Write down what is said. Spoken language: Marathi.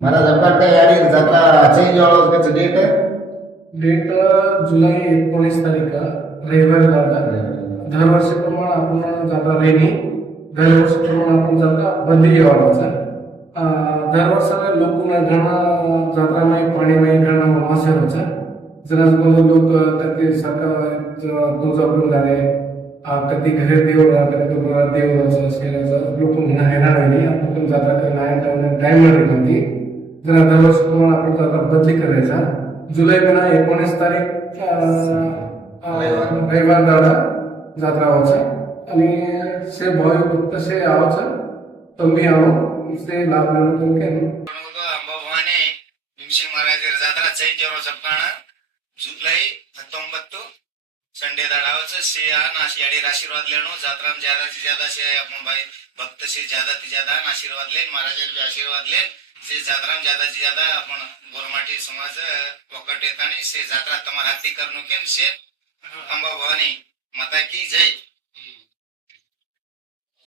मला झपाट यादी जत्रा चेंज वाला कच्छ डेट है डेट जुलै 19 तारीख रविवारी जाता दरवर्षीप्रमाणे आपण जाता रेनी दरवर्षीप्रमाणे आपण जाता बंदी जेवायचा दरवर्षाला लोक घणा जात्राમાં પાણીમાં ઘણા માસે છે જરા લોકો તકે સરકાર દોજા ગારે આ કદી ઘરે દેવ કદી દેવ છે લોકો ઘણા હેરાન નહીં आपण जात्रा करना है टाइम નથી जरा दरवर्षीप्रमाणे आपण जात्रा बदली करायचा जुलै महिना 19 तारीख रविवार दाडा जात्रा होता आणि से भावी भक्त से आवच तुम्ही आओ से लाभ लेनो तुमके ಅಂಬವಾನೆ ನಿಮಿಷ ಮಹಾರಾಜರ ಜಾತ್ರಾ ಚೇಂಜ್ ಇರೋ ಚಪ್ಪಾಣ जुलाई 19 संडे दाड़ाव से नाशियाड़ी आशीर्वाद लेनो जात्रा में ज्यादा से ज्यादा से अपन भाई भक्त से ज्यादा आशीर्वाद ले महाराज आशीर्वाद ले से जात्रा में ज्यादा से ज्यादा अपन गोरमाटी समाज वकट येतानी से जात्रा तमार हाथी करनो केम से अंबा भवानी माता की जय।